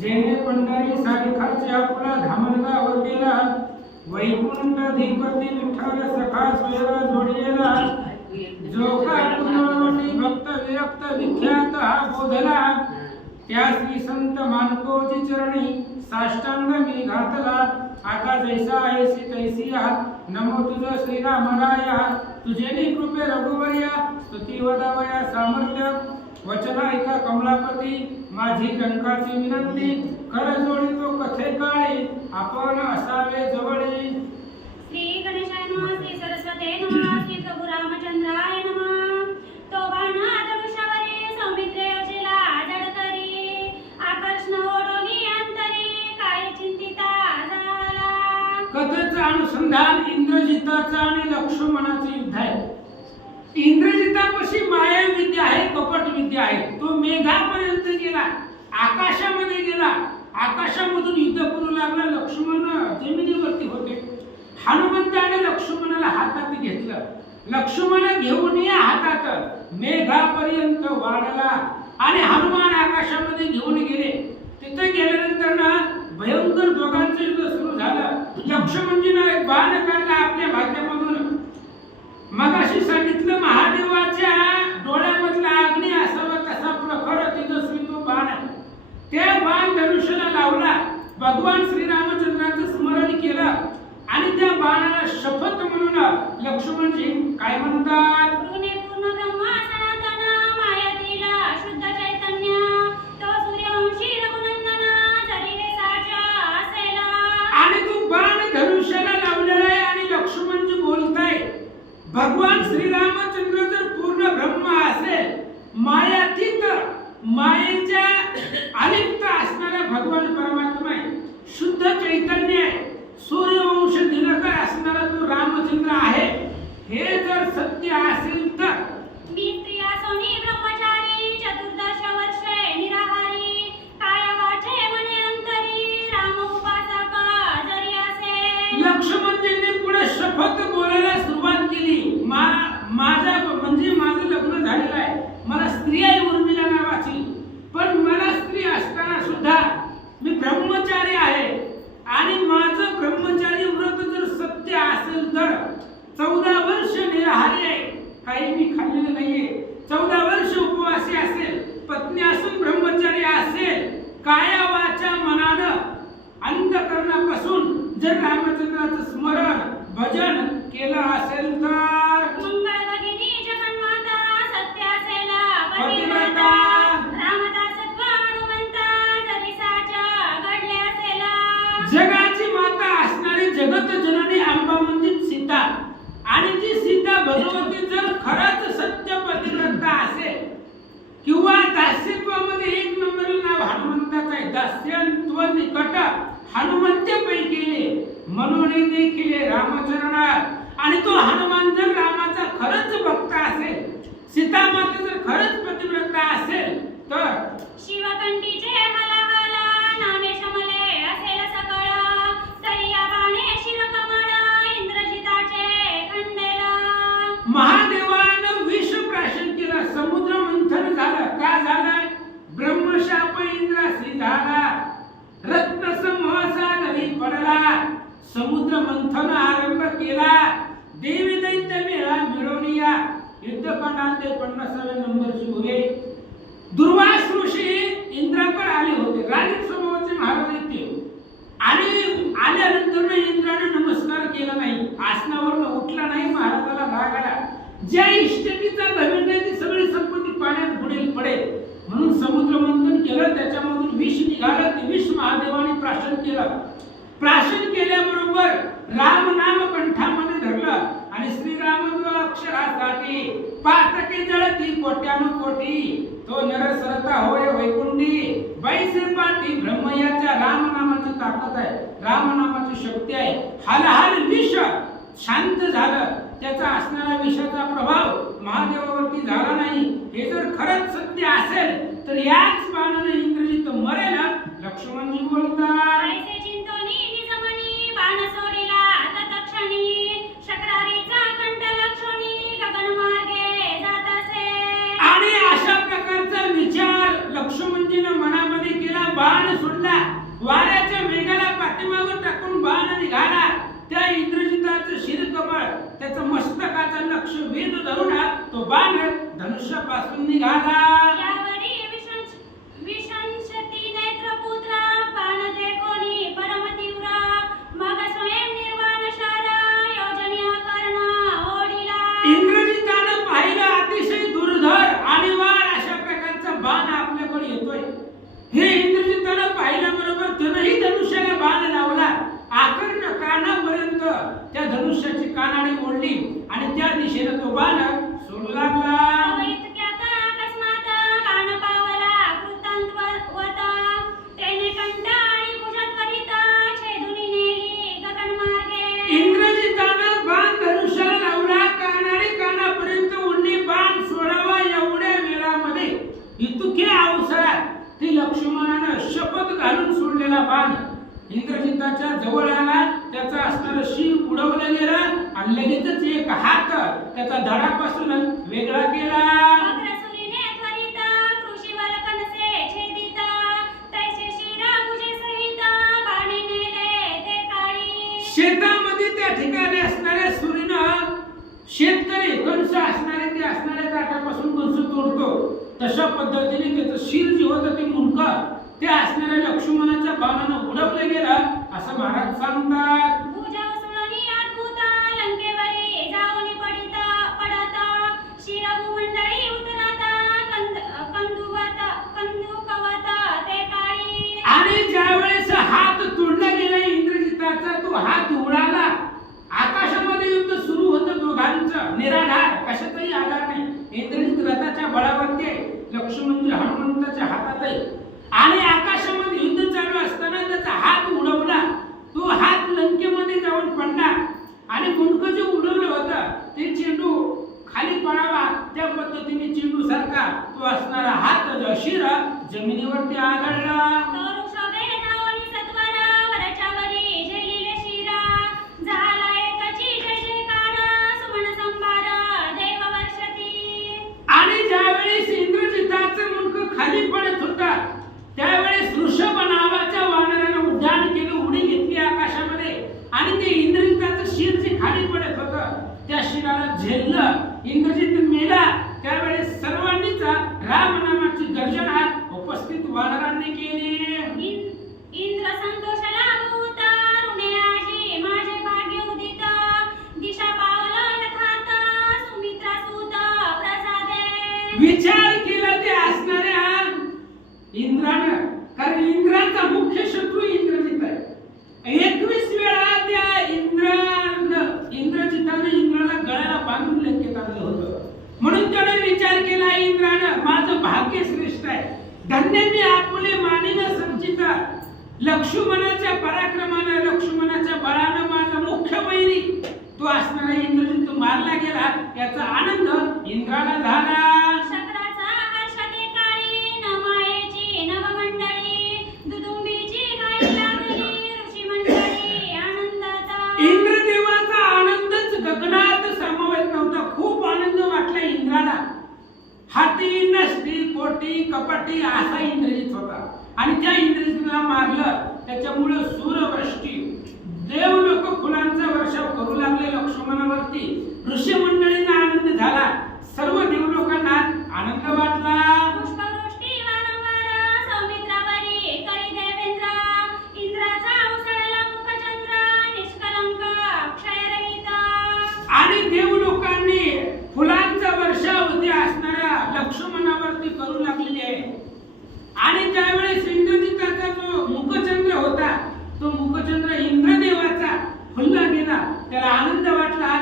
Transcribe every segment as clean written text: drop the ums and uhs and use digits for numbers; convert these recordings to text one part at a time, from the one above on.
जेणे पंढरी सारिखाचे आपला धामणगाव केला, वैकुंठ धीपती विठ्ठल सखा सोयरा जोडियेला, जो का पुनर्वटी भक्त विरक्त विख्यात हा बोधला, त्या श्री संत मानकोजी चरणी साष्टांग मी घातला, आता जैसा आहेसी तैसी आहात, नमो तुझ श्रीरामराया, तुझेनी कृपे रघुवर्या, स्तुती वदावया सामर्थ्य, वचन ऐका कमलापती, माझी कंकाची विनंती, कर जोडी तो कथे काळी, आपण असावे जवळी. श्री गणेशाय नमः, श्री सरस्वते नमः, श्री प्रभु रामचंद्राय नमः. तो बाणा धनुष्यावरी सौमित्रे अजिला जडतरी, आकर्षण ओढवली अंतरी, काय चिंतिता झाला. कथेचं अनुसंधान इंद्रजिताचा आणि लक्ष्मणाचे युद्ध आहे. इंद्रजितापाशी माया विद्या आहे, कपट विद्या आहे. तो मेघापर्यंत गेला, आकाशामध्ये गेला, आकाशामधून युद्ध करू लागला. लक्ष्मण जमिनीवरती होते. हनुमंताने लक्ष्मणाला हातात घेतलं. लक्ष्मण घेऊन या हातात मेघापर्यंत वाढला आणि हनुमान आकाशामध्ये घेऊन गेले. तिथे गेल्यानंतर ना भयंकर दोघांचं युद्ध सुरू झालं. लक्ष्मणजीने एक बाण काढला आपल्या भात्यामधून. मगाशी सांगितलं महादेवाच्या डोळ्यामधला अग्नी असावा तसा प्रखर तेजस्वी तो बाण आहे. त्या बाण धनुष्याला लावला. भगवान श्रीरामचंद्राचं स्मरण केलं आणि त्या बाणाला शपथ म्हणून लक्ष्मणजी काय म्हणतात? गुरुने पूर्ण ब्रह्मा सनातन, मायातीला शुद्ध चैतन्य, तो सूर्यवंशी रघुनंदन, जरी साचा असेला. आणि तो बाण धनुष्याला लावलेला आहे आणि लक्ष्मणजी बोलताय, भगवान श्रीरामचंद्र जर पूर्ण ब्रह्म असेल, मायातीत मायेच्या अलिप्त असणारा भगवान परमात्मा आहे, शुद्ध चैतन्य आहे, सूर्यवंश दिनकर असणारा तो रामचंद्र आहे, हे जर सत्य असेल तर मी स्त्रिया सोनी ब्रह्मचारी, चतुर्दश वर्षे निराहारी, काय वाचे मने अंतरी, राम उपासक जरी असे. लक्ष्मणजींनी पुढे शपथ बोलायला सुरुवात केली. माझं लग्न झालेलं आहे, मला स्त्री आहे उर्मिला नावाची, पण मला स्त्री असताना सुद्धा मी ब्रह्मचारी आहे आणि माझं ब्रह्मचारी व्रत जर सत्य असेल तर 14 वर्ष निराहारी आहे, काही मी खाल्लेलं नाहीये, 14 वर्ष उपवासी असेल, पत्नी असून ब्रह्मचारी असेल, काया वाचा मनानं अंतकरणापासून जर रामचंद्राचं स्मरण भजन केलं असेल तर मंगळ भगिनी जगन्माता, सत्य असेला पतिव्रता, रामदासत्व हनुमंता, जरी साचा घडले असेला. जगाची माता असणारी जगत जननी अंबा म्हणजे सीता, आणि ती सीता भगवती जर खरंच सत्य पतिव्रता असेल किंवा दास्यत्वामध्ये एक नंबर नाव हनुमंताचं आहे, दास्यत्व निकट हनुमंत पैकी म्हणून देखील रामचरणात. आणि तो हनुमान जर रामाचा खरंच भक्त असेल, सीता माता जर खरंच पतिव्रता असेल तर शिवकंठीचे हलाहला, नामे शमले असेल सकळ, तरी या बाणे शिरकमळ, इंद्रजिताचे खंडेला. महादेवानं विष प्राशन केलं, समुद्र मंथन झालं. का झालं? ब्रह्मशाप इंद्रासी झाला, रत्नसमूह सागरी पडला, समुद्र मंथन आरंभ केला. देवी दैत्य मेळा मिळवून या. युद्धकांडात 50व्या नंबरची होते. दुर्वास ऋषी इंद्राकडे आले होते, राजन स्वभावाचे महाराज ते, आणि आल्यानंतर इंद्राने नमस्कार केला नाही, आसनावरून उठला नाही, महाराजाला राग आला. ज्या इष्टकीचा घमंड आहे ती सगळी संपत्ती पाण्यात बुडेल पडेल म्हणून समुद्र मंथन केलं, त्याच्यामधून विष निघालं. ते विष महादेवाने प्राशन केलं. प्राशन केल्याबरोबर राम नाम कंठामध्ये धरलं आणि श्रीराम अक्षरासाठी पातके जळती कोट्यानु कोटी, तो नरसरता होय वैकुंठी, बैसपाटी ब्रह्मयाच्या राम नामाची ताकद आहे, राम नामाची शक्ती आहे. हाल विष शांत झालं. त्याचा असणारा विषाचा प्रभाव महादेवावरती झाला नाही. हे जर खरंच सत्य असेल तर याच बाणाने इंद्रजित मरेल. लक्ष्मणजी बोलतात, ऐसे चिंतोनी निजमनी, बाण सोडिला तत्क्षणी, शक्रारीचा कंठ लक्ष्मणी, गगन मार्गे जात असे. आणि अशा प्रकारचा विचार लक्ष्मणजीने मनामध्ये केला. बाण सोडला त्याचं मस्तकाचं लक्ष वेध धरून तो बाण धनुष्यापासून निघाला. यावरी विशंशती नेत्रपुत्रा बाणते कोणी परमतीव्रा मग स्वयं निर्वाण शारा योजन्या कर्ण ओढिला. इंद्रजितानं पाहिलं अतिशय दुर्धर आणि वार अशा प्रकारचा बाण आपल्याकडे येतोय. हे इंद्रजितानं पाहिल्याबरोबर त्यानंही धनुष्याला बाण लावला. आकर्ण कानापर्यंत त्या धनुष्याची कानाडी ओढली आणि त्या दिशेने तो बाण सोडू लागला. इतक्यात अकस्मात कान पावला कृतांतवत तेने कंठ आणि भुजत्वरित छेदुनी नेली गगनमार्गे. इंद्रजितानं बाण धनुष्याला लावला. कानाडी कानापर्यंत ओढली. बाण सोडावा एवढ्या वेळामध्ये इतक्या अवसरात ती लक्ष्मणानं शपथ घालून सोडलेला बाण इंद्रजिताच्या जवळ आला. त्याचा असणारं शीर उडवलं गेलं आणि लगेचच एक हात त्याचा धडापासून वेगळा केला. अग्रसुरीने त्वरित कृषीवर कनसे छेदित तैसे शिर भुजेसहित बाणे नेले ते काळी. शेतामध्ये त्या ठिकाणी असणाऱ्या सुरीनं शेतकरी कंस असणारे ते असणाऱ्या काठापासून कंस तोडतो. तशा पद्धतीने त्याचं शिर जे होतं ते मुंडकं त्या असणाऱ्या लक्ष्मणाच्या बाणानं उडवलं गेलं असं महाराज सांगतात. भुजावसुळणी अद्भुत लंकेवरी जाऊनी पडत शिरभूमंडळी उतरत कंदुकवत ते काळी. आणि ज्यावेळेस हात तोडला गेला इंद्रजिताचा तो हात उडाला. आकाशामध्ये युद्ध सुरू होतं दोघांचं निराधार कशाचाही आधार नाही. इंद्रजित रथाच्या बळावरती लक्ष्मण हनुमंताच्या हातात आहे आणि आकाशामध्ये युद्ध चालू असताना त्याचा हात उडवला. तो हात लंकेमध्ये जाऊन पडला आणि मुंडकं जे उडवलं होतं ते चेंडू खाली पडावा त्या पद्धतीने चेंडू सारखा तो असणारा हात शिर जमिनीवरती आदळला. तरुषभे जाऊनी सत्वर वरच्यावरी झेलिले शिरा झाला एकची जय जयकार सुमन संभार देव वर्षती. आणि ज्यावेळेस इंद्रजिताचं मुंडकं खाली पडत होतं त्यावेळेस ऋषभ नावाच्या वानरानं उड्डाण केलं. उडी घेतली आकाशामध्ये आणि ते इंद्रजिताचं शिर जे खाली पडत होतं त्या शिराला झेललं. इंद्रजित मेला. त्यावेळेस सर्वांनीच राम नामाची गर्जना उपस्थित वानरांनी केली. इंद्र संतोष लागूत ऋणे आजी माझे भाग्य उदित दिशा पावलं यथार्थ सुमित्रा सूत प्रसादे. विचार केला ते असणाऱ्या इंद्रानं, कारण इंद्राचा मुख्य शत्रू इंद्रजित आहे. 21 वेळा त्या इंद्रजितानं इंद्राला गळ्याला बांधून लंकेत आणलं होतं. म्हणून त्याने विचार केला इंद्रानं माझं भाग्य श्रेष्ठ आहे. धन्य मी आपले मानिन संचित. लक्ष्मणाच्या पराक्रमानं लक्ष्मणाच्या बळानं माझा मुख्य वैरी तो असणारा इंद्रजित मारला गेला याचा आनंद इंद्राला झाला. शक्राचा हर्ष ते काळी न मायेची नवमंडळी दुदुंबीची गाई लागली ऋषी मंडळी आनंदात. इंद्रदेवाचा आनंदच गगनात समवेत नव्हता. खूप आनंद वाटला इंद्राला. हाती नसती कोटी कपटी असा इंद्रजित होता आणि त्या इंद्रजितला मारलं. त्याच्यामुळे सूरवृष्टी देव लोक फुलांचा वर्षाव करू लागले लक्ष्मणावरती. ऋषी मंडळींना आनंद झाला. सर्व देवलोकांना आनंद वाटला. पुष्पवृष्टी वारंवार सौमित्रावरी करी देवेंद्र इंद्राचा उसळला मुखचंद्र निष्कलंक क्षयरहित. आणि देवलोकांनी फुलांचा वर्षाव ते असणाऱ्या लक्ष्मणावरती करू लागलेले आहे. आणि त्यावेळेस इंद्रजिताचा जो मुखचंद्र होता तो मुखचंद्र इंद्रदेवाचा फुलला गेला. त्याला आनंद वाटला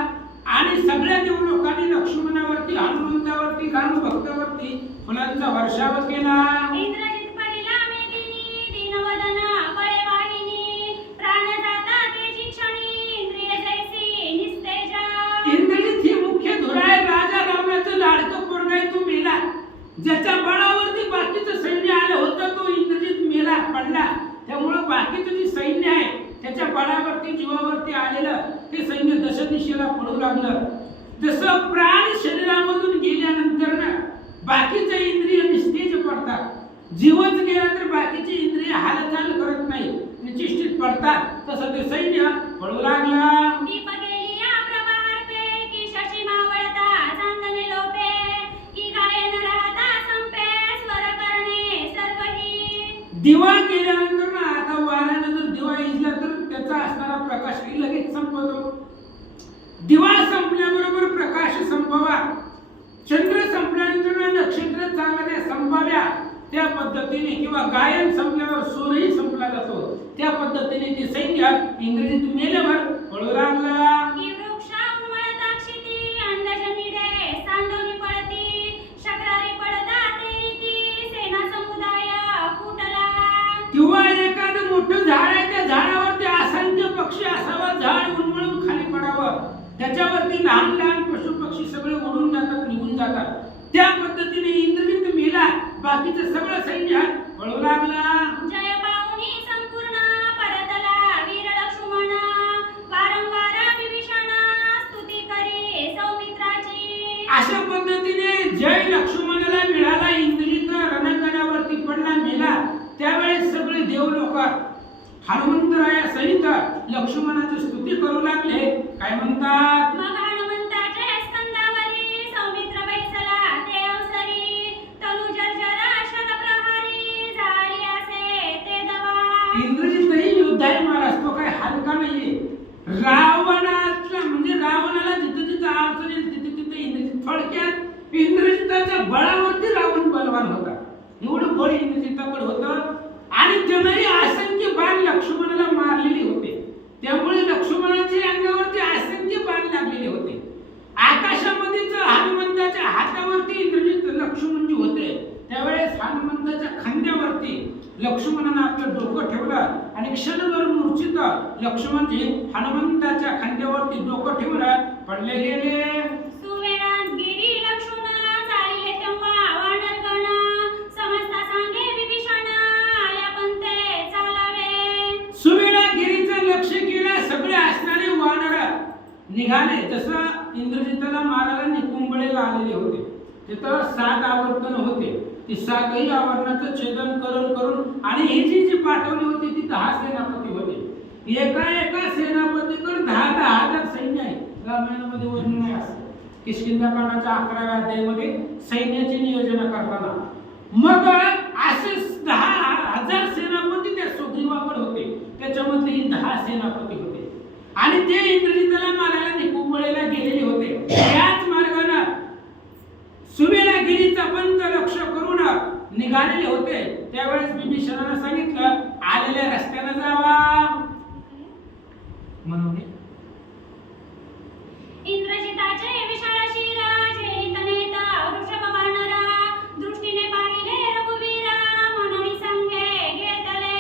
आणि सगळ्या देवलोकांनी लक्ष्मणावरती हनुमंतावरती भक्तावरती फुलांचा वर्षाव केला. इंद्रजित पडिला मेदिनी दीनवदन बळे वाहिनी प्राण जाता तेजी क्षणी इंद्रिय जैसी निस्तेज. इंद्रजित ही मुख्य धुरा आहे. राजा रावणाचं लाडकं पोरग आहे तो मेला. ज्याच्या बळावरती बाकीचं सैन्य आलं होतं तो इंद्रजित मेला पडला. त्यामुळे बाकीचं जे सैन्य आहे त्याच्या बळावरती जीवावरती आलेलं ते सैन्य दशदिशेला पडू लागलं. जसं प्राण शरीरामधून गेल्यानंतर ना बाकीचे इंद्रिय निस्तेज पडतात. जीवच गेला तर बाकीचे इंद्रिय हालचाल करत नाही, निश्चित पडतात. तसं ते सैन्य पडू लागलं. दीप गेलिया प्रभावर्पे दिवा केल्यानंतर ना आता वाऱ्यानं जर दिवा इजला तर त्याचा असणारा प्रकाशही लगेच संपतो. दिवा संपल्याबरोबर प्रकाश संपवा, चंद्र संपल्यानंतर नक्षत्र चांगल्या संपाव्या, त्या पद्धतीने किंवा गायन संपल्यावर सूरही संपला जातो. त्या पद्धतीने ते सैन्य इंग्रजीत मेल्यावर पळू लागला. किंवा एखादं मोठं झाड आहे, त्या झाडावरती असंख्य पक्षी असावं, झाड उन्मळून खाली पडावं, त्याच्यावरती लहान लहान पशु पक्षी सगळे उडून जातात, निघून जातात. त्या पद्धतीने इंद्रजित मेला, बाकीचं सगळं सैन्य पळू लागला. अशा पद्धतीने जय लक्ष्मणाला मिळाला. इंद्रजित रणकड्यावरती पडला, मेला. त्यावेळेस सगळे देव लोक हनुमंतराया सहित लक्ष्मणाची स्तुती करू लागले. काय म्हणतात? इंद्रजितही योद्धा महाराज, तो काय हलका नाहीये. रावणाचा म्हणजे रावणाला जिथे जिथे अडचण येईल तिथे तिथे इंद्रजित, थोडक्यात इंद्रजिताच्या बळावरती रावण बलवान होता. एवढं बळ इंद्रजिताकडे होतं आणि त्याने असंख्य बाण लक्ष्मणाला मारलेले होते. त्यामुळे लक्ष्मणाच्या अंगावरती असंख्य बाण लागलेले होते. आकाशामध्ये जर हनुमंताच्या हातावरती इंद्रजित लक्ष्मण जी होते, त्यावेळेस हनुमंताच्या खांद्यावरती लक्ष्मणाने आपलं डोकं ठेवलं आणि क्षणभर मूर्छित लक्ष्मण जी हनुमंताच्या खांद्यावरती डोकं ठेवलं पडले गेले. सुवेळागिरीचं लक्ष केलं, सगळे असणारे वानर निघाले. जसं इंद्रजिताला मारायला निकुंभळेला आलेले होते, तिथं 7 आवर्तन होते. ती 7ही आवर्तनाचं छेदन करून आणि ही जी पाठवली होती ती 10 सेनापती होते. एका एका सेनापतीकडे 10,000 सैन्य आहे. रामायणामध्ये वर्णन आहे असं किष्किंधाकांडाच्या 11व्या अध्यायामध्ये सैन्याचे नियोजन करताना. मग असे 10,000 सेनापती त्या सुग्रीवाकडे होते. त्याच्यामध्ये 10 सेनापती होते आणि ते इंद्रजिताला मारायला निकुंभळेला गेलेले होते. त्याच मार्गाने सुवेळागिरीचा पंत लक्ष करून निघालेले होते. त्यावेळेस विभीषणाने सांगितलं, आलेल्या रस्त्याने जावा म्हणून. इंद्रजिताचे विशाल शिर झेलित नेता वृषभ वानरा, दृष्टीने पाहिले रघुवीरा म्हणून संगे घेतले.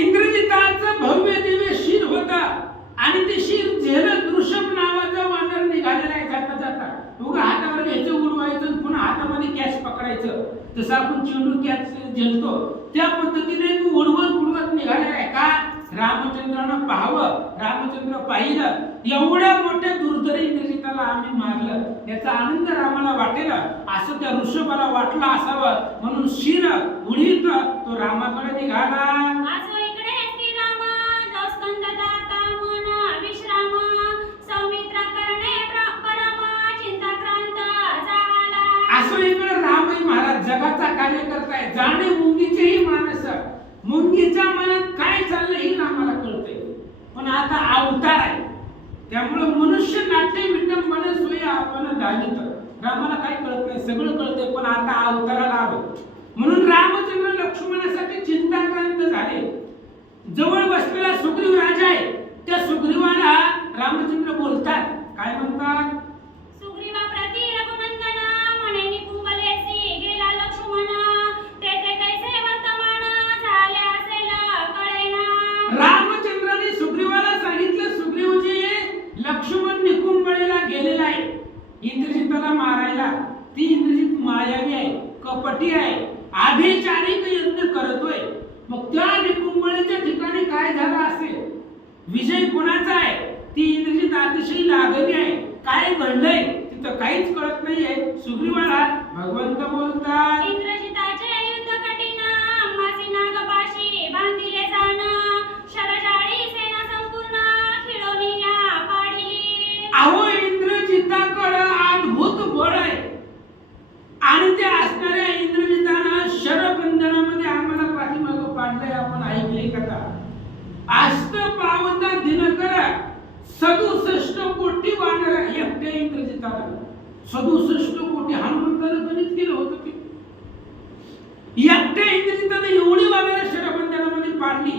इंद्रजिताचं भव्य दिव्य शिर होता आणि ते शिर झेलत वृषभ नावाचा वानर निघालेला आहे. जाता जाता उगा हातावर घ्यायचं, उडवायचं, पुन्हा हातामध्ये कॅच पकडायचं. जसं आपण चेंडू कॅच झेलतो त्या पद्धतीने तू उडवत निघालेला आहे. का? रामचंद्रानं पाहावं, रामचंद्र पाहिलं, एवढ्या मोठ्या दुर्धर इंद्रजिताला आम्ही मारलं, याचा आनंद रामाला वाटेल असं त्या ऋषभाला वाटलं असावं, म्हणून शिर उडीत तो रामाकडे निघाला. असं इकडे रामही महाराज जगाचा कार्यकर्ता आहे. जाणे मुंगीचेही मानस, मुंगीच्या मनात काय चाललंय हे रामाला कळतंय. पण आता अवतार आहे त्यामुळे मनुष्य नाट्य विटंबन सोयी आपण दालित. रामाला काय कळत नाही, सगळं कळतंय, पण आता अवताराला आलो. म्हणून रामचंद्र लक्ष्मणासाठी चिंताक्रांत झाले. जवळ बसलेला सुग्रीव राजा आहे, त्या सुग्रीवाला रामचंद्र बोलतात. काय म्हणतात? रामचंद्राने सुग्रीवाला सांगितलं, सुग्रीवजी लक्ष्मण निकुंभळेला गेलेला आहे इंद्रजिताला मारायला. ती इंद्रजित मायावी आहे, कपटी आहे, आभेचारिक यज्ञ करतोय. मग त्या निकुंभळेच्या ठिकाणी काय झालं असेल, विजय कोणाचा आहे? ती इंद्रजित अतिशय लागली आहे. काय घडलंय तिथं काहीच कळत नाहीये. सुग्रीवाला भगवंत बोलतात, इंद्रजिताचे युद्ध कठीण अंबासी नागपाशी बांधिले जाण, शरजाळी सेना संपूर्ण खिळवणीया पाडली. अहो इंद्रजिताकडे अद्भुत बळ आहे आणि ते असणाऱ्या इंद्रजितानं शरबंधनामध्ये आम्हाला पाठीमागं पाडलंय. पहिली कथा. आस्त पावता दिनकर 67 कोटी वानर एकट्या इंद्रजिताला. 67 कोटी हनुमंतानं गणित केलं होतं की एकट्या इंद्रजितानं एवढी वानर शरबंधनामध्ये पाडली.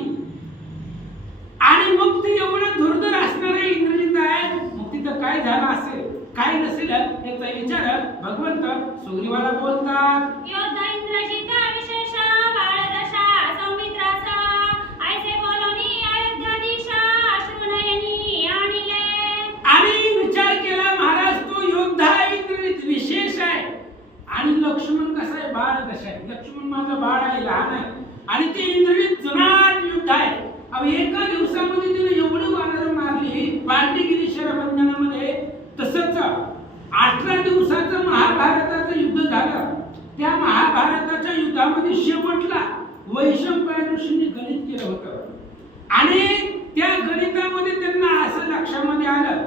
आणि मग ती एवढं धुरधर असणारे इंद्रजित आहे, मग तिथं काय झालं असेल काय नसेल याचा विचार भगवंत सुग्रीवाला बोलतात. योद्धा इंद्रजित विशेष बाळदशा सौमित्राचा ऐसे बोलूनी अयोध्याधीशा अश्रुनयनी आणिले. आणि विचार केला महाराज तो योद्धा इंद्रजित विशेष आहे आणि लक्ष्मण कसा आहे बाळदशा आहे. लक्ष्मण माझा बाळ आहे, लहान आहे आणि ते इंद्रजित जुनाट युद्ध आहे. अब एका दिवसामध्ये तिने एवढी वानर मारली पाडली गेली शरबंधनामध्ये. तसंच 18 दिवसाचं महाभारताचं युद्ध झालं. त्या महाभारताच्या युद्धामध्ये शेवटला वैशंपायन ऋषींनी गणित केलं होतं आणि त्या गणितामध्ये त्यांना असं लक्षामध्ये आलं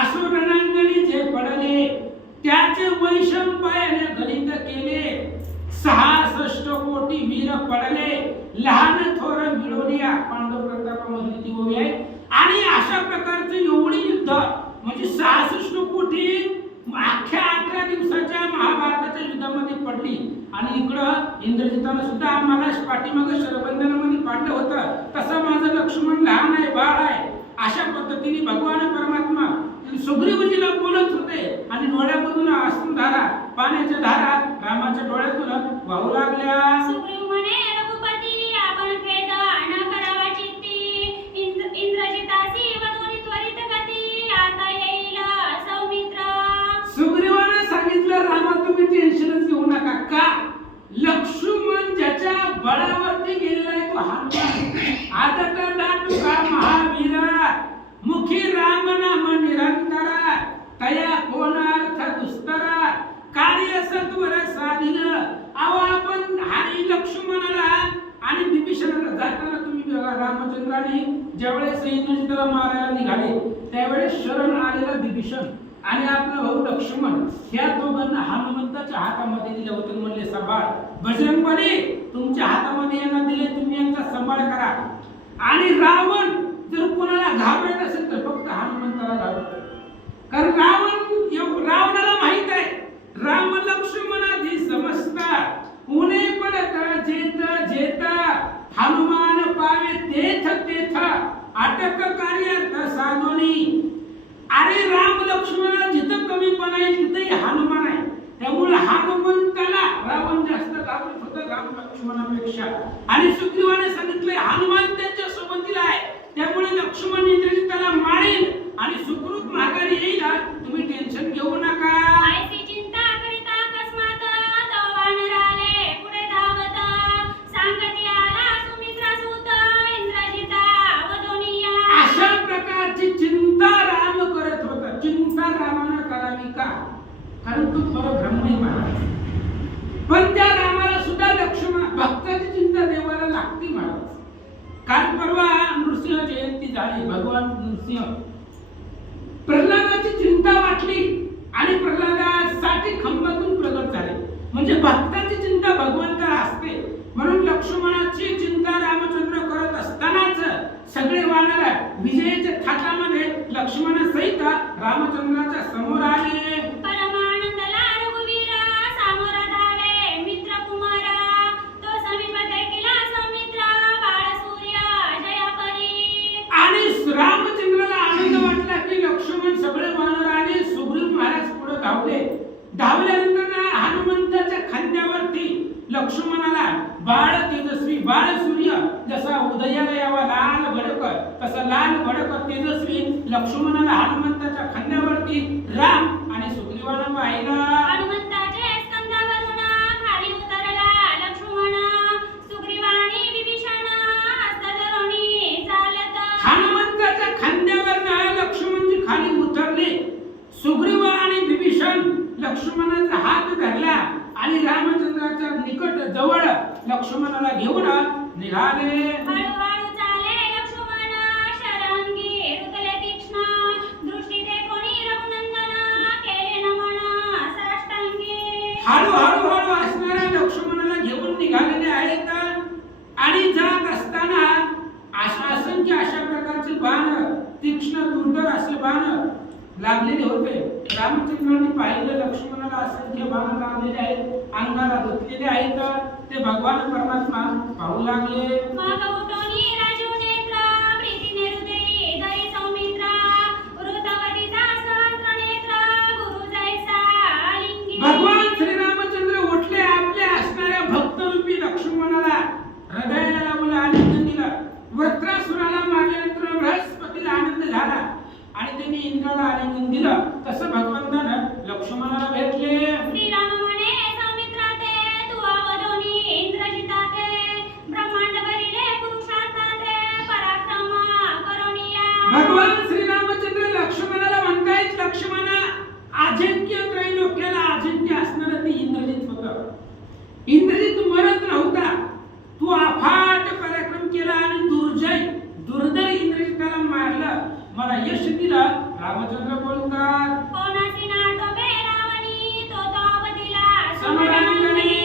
असो रणांगणी जे पडले त्याचे वैशंपायने गणित केले. 66 कोटी वीर पडले लहान थोर मिळवल्या. पांडव प्रतापामधली ती ओवी आहे. आणि अशा प्रकारचं एवढी युद्ध म्हणजे 66 कोटी अख्ख्या 18 दिवसाच्या महाभारताच्या युद्धामध्ये पडली. आणि इकडं इंद्रजितानं सुद्धा आम्हाला पाठीमागं शरबंधनामध्ये पाडलं होतं. तसं माझं लक्ष्मण लहान आहे, बाळ आहे. अशा पद्धतीने भगवान परमात्मा सुग्रीवजीला बोलत होते आणि डोळ्यामधून अश्रुधारा पाण्याच्या धारा रामाच्या डोळ्यातून वाहू लागल्या. सुग्रीव म्हणे रघुपती आपण खेद न करावा चित्ती इंद्रजितासी वधूनी त्वरित गती आता येईल सौमित्र. सुग्रीवाने सांगितलं रामा तुम्ही टेन्शनच घेऊ नका. का लक्ष्मण ज्याच्या बळावरती गेलेला आहे तो हनुमान. आदत दाटुका महावीरा मुखी राम नाम निरंतरा तया कोणार्थ दुस्तरा कार्य सत्वर साधिन. अहो आपण आणि लक्ष्मणाला आणि विभीषणाला जाताना तुम्ही बघा रामचंद्राने ज्यावेळेस इंद्रजिताला मारायला निघाले त्यावेळेस शरण आलेला विभीषण आणि आपला भाऊ लक्ष्मण या दोघांना हनुमंताच्या हातामध्ये दिले होते. म्हणले सांभाळ बजरंगबली तुमच्या हातामध्ये यांना दिले तुम्ही यांचा सांभाळ करा. आणि रावण जर कोणाला घाबरत असेल तर फक्त हनुमंताला घाबरतो. कारण रावणाला माहित आहे राम लक्ष्मणाधी समजता उणे पडता जेत जेता हनुमान पावे तेथ तेथ अटक कार्यार्थ साधोनी. अरे राम लक्ष्मणाला जिथं कमीपणा आहे तिथंही हनुमान आहे. त्यामुळे हनुमंताला रावण जास्त घाबरत होता राम लक्ष्मणापेक्षा. आणि सुग्रीवाने सांगितले हनुमान त्यांच्या सोबतीला आहे त्यामुळे लक्ष्मण इंद्रजिताला मारेल आणि सुखरूप माघारी येईल. तुम्ही टेन्शन घेऊ नका. ऐसी चिंता करिता अकस्मात तो वानर आले पुढे धावत सांगती आला सुमित्रा सूत इंद्रजिता वधूनिया. अशा प्रकारची चिंता राम करत होता. चिंता रामानं करावी का? कारण तो परब्रह्म आहे महाराज. पण त्या रामाला सुद्धा लक्ष्मण भक्ताची चिंता देवाला लागते महाराज. काल परवा नृसिंह जयंती झाली. भगवान नृसिंह प्रल्हादाची चिंता वाटली आणि प्रल्हादासाठी खंबातून प्रगट झाले. म्हणजे भक्ताची चिंता भगवंताला असते. म्हणून लक्ष्मणाची चिंता रामचंद्र करत असतानाच सगळे वानर विजयाच्या थाटामध्ये लक्ष्मणासहित रामचंद्राच्या समोर आले. परमानंदला रघुवीरा सामोरा धावे मित्र कुमारा तो समीपते केला सौमित्रा बाळ सूर्य जयापरी. आणि रामचंद्राला आनंद वाटला की लक्ष्मण सगळे वानर आले. सुग्रीव महाराज पुढे धावले. धावल्यानंतर हनुमंताच्या खांद्यावरती लक्ष्मणाला बाळ तेजस्वी बाळ सूर्य जसा उदयाला यावा लाल भडक तसा लाल भडक तेजस्वी लक्ष्मणाला हनुमंताच्या खांद्यावरती राम आणि सुग्रीवानं पाहिलं. हनुमंताच्या स्कंदावरून खाली उतरला लक्ष्मण सुग्रीवाणी विभीषण हस्त धरुणी चालत. हनुमंताच्या खांद्यावरनं लक्ष्मणजी खाली उतरले. सुग्रीव आणि विभीषण लक्ष्मणाचा हात धरला आणि रामचंद्राच्या निकट जवळ लक्ष्मणाला घेऊन निघाले. हळूहळू चाले लक्ष्मण शरंगी रुतले तीक्ष्ण दृष्टी ते कोणी रघुनंदन केले नमन साष्टांगी. हळूहळू असणाऱ्या लक्ष्मणाला घेऊन निघालेले आहेत. आणि जात असताना बाण लागलेले होते. रामचंद्रांनी पाहिलं लक्ष्मणाला असंख्य बाण लागलेले आहेत, अंगाला रुतलेले आहेत. ते भगवान परमात्मा पाहू लागले. मग उठोनी राजू नेत्र प्रीतीने हृदयी धरी सौमित्र वृतवतीचा सहस्र नेत्र गुरु जैसा लिंगी. भगवान श्री रामचंद्र उठले, आपल्या असणाऱ्या भक्तरूपी लक्ष्मणाला हृदयाला लावून आलिंगन दिलं. वृत्रासुराला मारल्यानंतर बृहस्पतीला आनंद झाला आणि त्यांनी इंद्राला आलिंगन दिलं. तसं भगवंतानं लक्ष्मणाला भेटले. श्रीराम म्हणे सौमित्रा ते तू अवधोनी इंद्रजिता ते ब्रह्मांड भरिले पुरुषार्था ते पराक्रम करुणिया. भगवान श्री रामचंद्र लक्ष्मणाला म्हणतायत, लक्ष्मणा अजिंक्य त्रैलोक्याला अजिंक्य असणारं ते इंद्रजित होतं. इंद्रजित मरत नव्हता, तू अफाट पराक्रम केला आणि दुर्धर इंद्रजिताला मारलं, मला यश दिलं. रामचंद्र बोलतात, कोणासी नाटोपे रावणी तो अवधीला समरांगणी.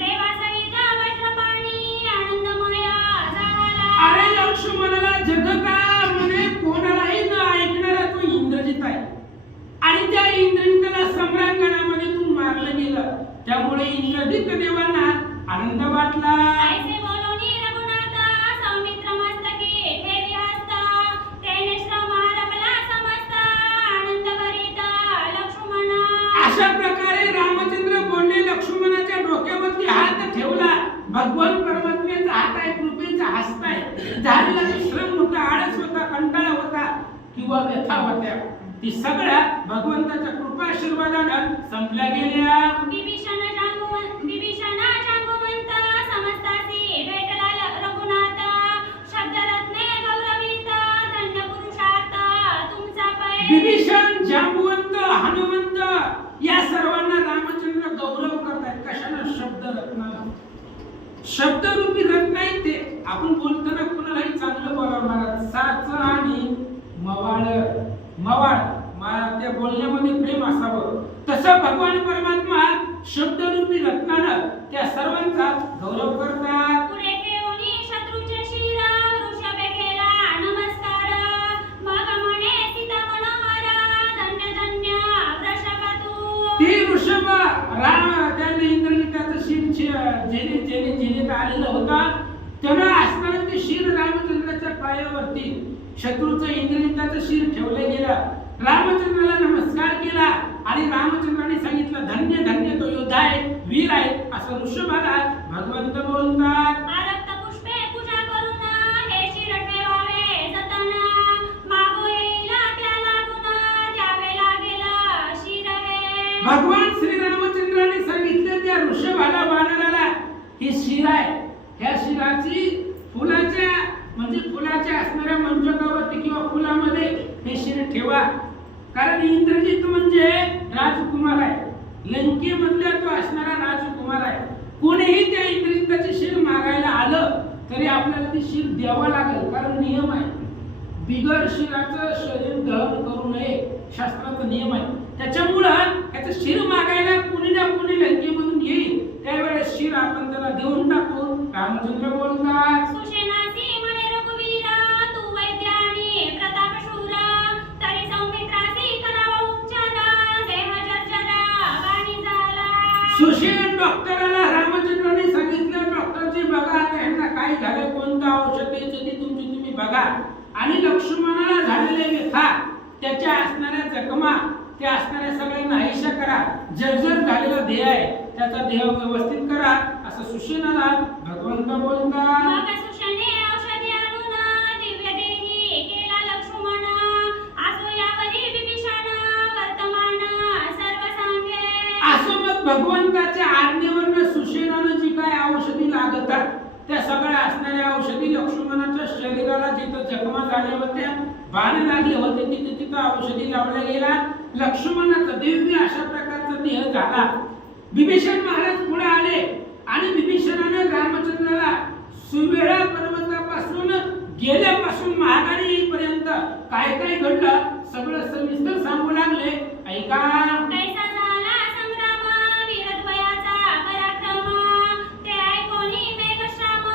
देवासहित वज्रपाणी आनंदमय झाला. अरे लक्ष्मणाला जगता म्हणे कोणालाही न ऐकणारा तो इंद्रजित आहे आणि त्या इंद्रजिताला सम्रांगणामध्ये तू मारलं गेलं. त्यामुळे इंद्रजित देवांना आनंद वाटला. ऐसे बोलोनी रघुनाथ सौमित्र मस्तकी ठेवी हस्त तेने श्रम हरपला समस्त आनंद भरित लक्ष्मण. अशा प्रकारे रामचंद्र बोलले. लक्ष्मणाच्या डोक्यावरती हात ठेवला. भगवान परमात्म्याचा हात आहे, कृपेचा हस्त आहे. झालेला जो श्रम होता, आळस होता, कंटाळा होता किंवा व्यथा होत्या, ती सगळ्या भगवंताच्या कृपाशीर्वादानं संपल्या गेल्या. विभीषण जांबुवंत समस्तासी भेटला रघुनाथ शब्दरत्ने गौरवित धन्य पुरुषार्थ तुमचा पै. विभीषण, जांबुवंत, हनुमंत या सर्वांना रामचंद्र गौरव करतात. कशानं? शब्दरत्नानं. शब्दरूपी रत्न आहे ते. आपण बोलताना कुणालाही चांगलं बोलावं महाराज. साच आणि मवाळ त्या बोलण्यामध्ये प्रेम असावं. तसं भगवान परमात्मा शब्दरूपी रत्नानं त्या सर्वांचा गौरव करतात. पुढे ठेवूनी शत्रूचे शिर वृषभे केला नमस्कार मग म्हणे सीता मनोहर धन्य धन्य वृषभतू. ते वृषभ त्याने इंद्रजिताचं शिर जेने आलेलं होता, तेव्हा असताना ते शिर रामचंद्राच्या पायावरती शत्रूचं इंद्रजिताचं शिर ठेवलं गेलं. रामचंद्राला नमस्कार केला आणि रामचंद्राने सांगितलं, धन्य धन्य तो योद्धा आहे, वीर आहे. असं वृषभाला भगवंत बोलतात. आरक्त पुष्पे पूजा करून हे शिर ठेवावे जतन मागो येईल त्या लागून द्यावे लागेल शिर हे. भगवान श्री रामचंद्राने सांगितलं त्या वृषभाला, वानराला, हे शिर आहे. ह्या शिराची फुलाच्या असणाऱ्या मंचकावरती किंवा फुलामध्ये हे शिर ठेवा. कारण इंद्रजित म्हणजे राजकुमार आहे, लंकेमधला तो असणारा राजकुमार आहे. कोणीही त्या इंद्रजिताचे शिर मागायला आलं तरी आपल्याला ते शिर द्यावं लागेल, कारण नियम आहे. बिगर शिराचं शरीर दहन करू नये, शास्त्राचा नियम आहे. त्याच्यामुळं याचं शिर मागायला कोणी ना कोणी लंकेमधून येईल, त्यावेळेस शिर आपण त्याला देऊन टाकू. रामचंद्र बोलतात, सुशेनासी म्हणे रघुवीर तू वैद्य आणि प्रतापशूर तरी सौमित्रासी करावा उपचार देह जर्जर वाणी झाला. सुशेन डॉक्टराला रामचंद्राने सांगितलं, डॉक्टरजी बघा आता ह्यांना काय झालं, कोणतं औषध द्यायचं ते तुम्ही बघा. आणि लक्ष्मणाला झालेल्या व्यथा, त्याच्या असणाऱ्या जखमा, त्या असणाऱ्या सगळ्या नाहीशा करा. जर्जर झालेला देह आहे, त्याचा देह व्यवस्थित करा. असं सुशेनाला भगवंत बोलतात. मग सुशेने औषधी आणून दिव्य देही केला लक्ष्मण आसो यावरी विभीषण वर्तमान सर्व सांगे. असं मग भगवंताच्या आज्ञेवरनं सुशेनानं जी काय औषधी लागतात त्या सगळ्या असणाऱ्या औषधी लक्ष्मणाच्या शरीराला जिथं जखमा झाल्या होत्या, बाण लागले होते, तिथं औषधी लावल्या गेला. लक्ष्मणाचा दिव्य अशा प्रकारचा देह झाला. विभीषण महाराज पुढे आले आणि विभीषणाने रामचंद्राला सुवेळा पर्वतापासून गेल्यापासून महागारी येईपर्यंत काय काय घडलं सगळं सविस्तर सांगू लागले. ऐका. कैसा झाला संग्राम वीरद्वयाचा पराक्रम ते ऐकोनी मेघश्याम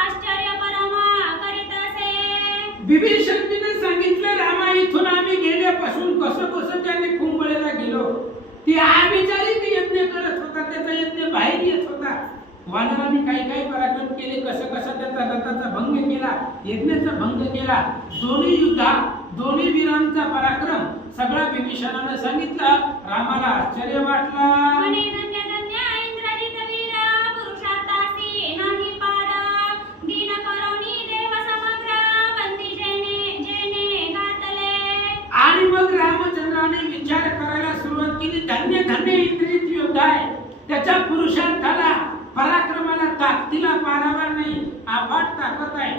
आश्चर्य परम करीत असे. विभीषणजीने सांगितलं, रामा इथून आम्ही गेले कसं कसं त्याने कुंभळेला गेलो ती आबिचारी ती यज्ञ करत होता त्याचा यज्ञ बाहेर येत होता वानरांनी काही काही पराक्रम केले कसं कसं त्याचा रथाचा भंग केला यज्ञाचा भंग केला दोन्ही युद्धात दोन्ही वीरांचा पराक्रम सगळा विभीषणाने सांगितलं रामाला आश्चर्य वाटलं म्हणे धन्य धन्य इंद्रजित वीरा पुरुषार्थासी नाही पार दीन करुणी देव समग्र बंदी जेने जेने घातले आणि मग रामचंद्राने विचार करायला सुरुवात केली धन्य धन्य इंद्रित योद्धा आहे त्याच्या पुरुषार्थाला पराक्रमाला ताकदीला पारावर नाही अफाट ताकद आहे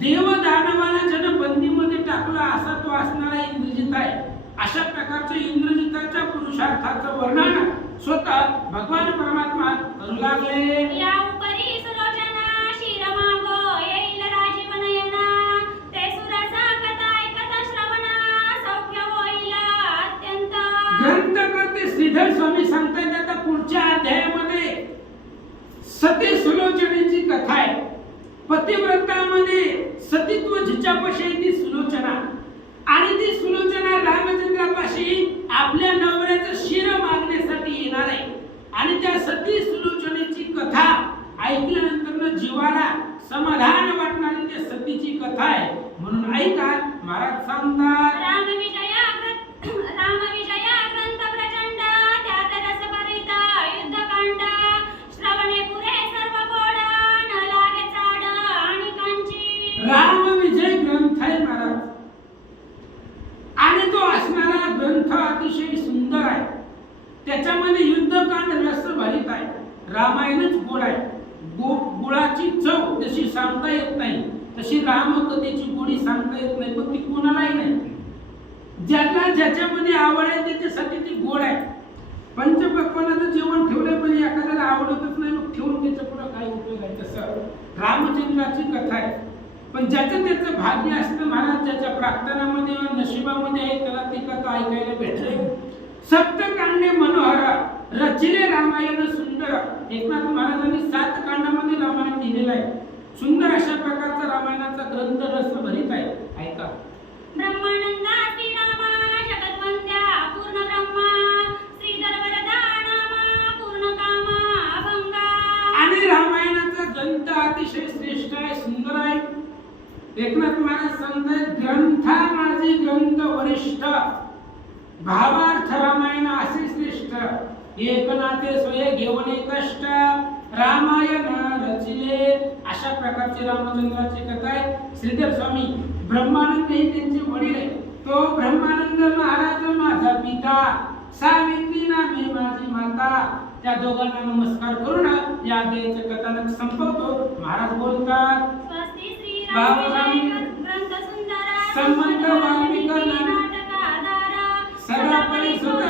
देव दानवाला जन बंदीमध्ये टाकला असा तो असणारा इंद्रजित आहे अशा प्रकारच्या इंद्रजिताच्या पुरुषार्थाचं वर्णन स्वतः भगवान परमात्मा करू लागले या उपरी सुलोचना शिरमागो येईल राजीव नयना ते सुरसा कथा ऐकत श्रवणा सौख्य होईल अत्यंत ग्रंथकर्ते श्रीधर स्वामी सांगतात आता पुढच्या अध्यायामध्ये सती सुलोचनेची कथा आहे पतिव्रतामध्ये सतीत्व जिच्यापाशी ती सुलोचना आणि ती सुलोचना रामचंद्रापाशी आपल्या नवऱ्याचं शिर मागण्यासाठी येणार आहे आणि त्या सती सुलोचनेची कथा ऐकल्यानंतर जीवाला समाधान वाटणारी त्या सतीची कथा आहे म्हणून ऐका महाराज सांगतात रामविजया ग्रंथ प्रचंड त्यात रस भरित युद्धकांड श्रवणे पुरे सर्व गोड न लागे चाड आणि कांची रामविजय ग्रंथ आहे महाराज आणि तो असणारा ग्रंथ अतिशय सुंदर आहे त्याच्यामध्ये युद्धकांड रस भरित आहे रामायणच गोड आहे गुळाची चव जशी सांगता येत नाही तशी रामकथेची गोडी सांगता येत नाही पण ती कोणालाही नाही ज्याला ज्याच्यामध्ये आवड आहे त्याच्यासाठी ती गोड आहे पंचपक्वानाचं जेवण ठेवलंय पण एखाद्याला आवडतच नाही मग ठेवून त्याच्या पुढे काय उपयोग आहे तसं रामचंद्राची कथा आहे पण ज्याचं त्याचं भाग्य असतं महाराज ज्याच्या प्रार्थनामध्ये नशिबामध्ये आहे त्याला ती कथा ऐकायला भेटते सप्तकांडे मनोहर रचिले रामायण सुंदर एकनाथ महाराजांनी 7 कांडामध्ये रामायण लिहिलेलं आहे सुंदर अशा प्रकारचा रामायणाचा ग्रंथ रस भरित आहे ऐका ब्रह्मानंदा श्रीरामा जगद्वंद्या पूर्ण ब्रह्मा श्रीधर वरदा नामा पूर्ण कामा अभंगा आणि रामायणाचा ग्रंथ अतिशय श्रेष्ठ आहे सुंदर आहे एकनाथ महाराज सांगतात ग्रंथा माझे ग्रंथ वरिष्ठ भावार्थ रामायण असे श्रेष्ठ एकनाथे सोये घेऊन कष्ट रामायण रचिले अशा प्रकारची रामचंद्राची कथा आहे श्रीधर स्वामी ब्रह्मानंद हे त्यांचे वडील आहे तो ब्रह्मानंद महाराज माझा पिता सावित्री नामे माझी माता त्या दोघांना नमस्कार करून या अध्यायाचे कथानक संपवतो महाराज बोलतात स्वस्ति श्री बाबाराम ग्रंथ सुंदर संबंध वाल्मिक नाटक आधार सदा परिसुत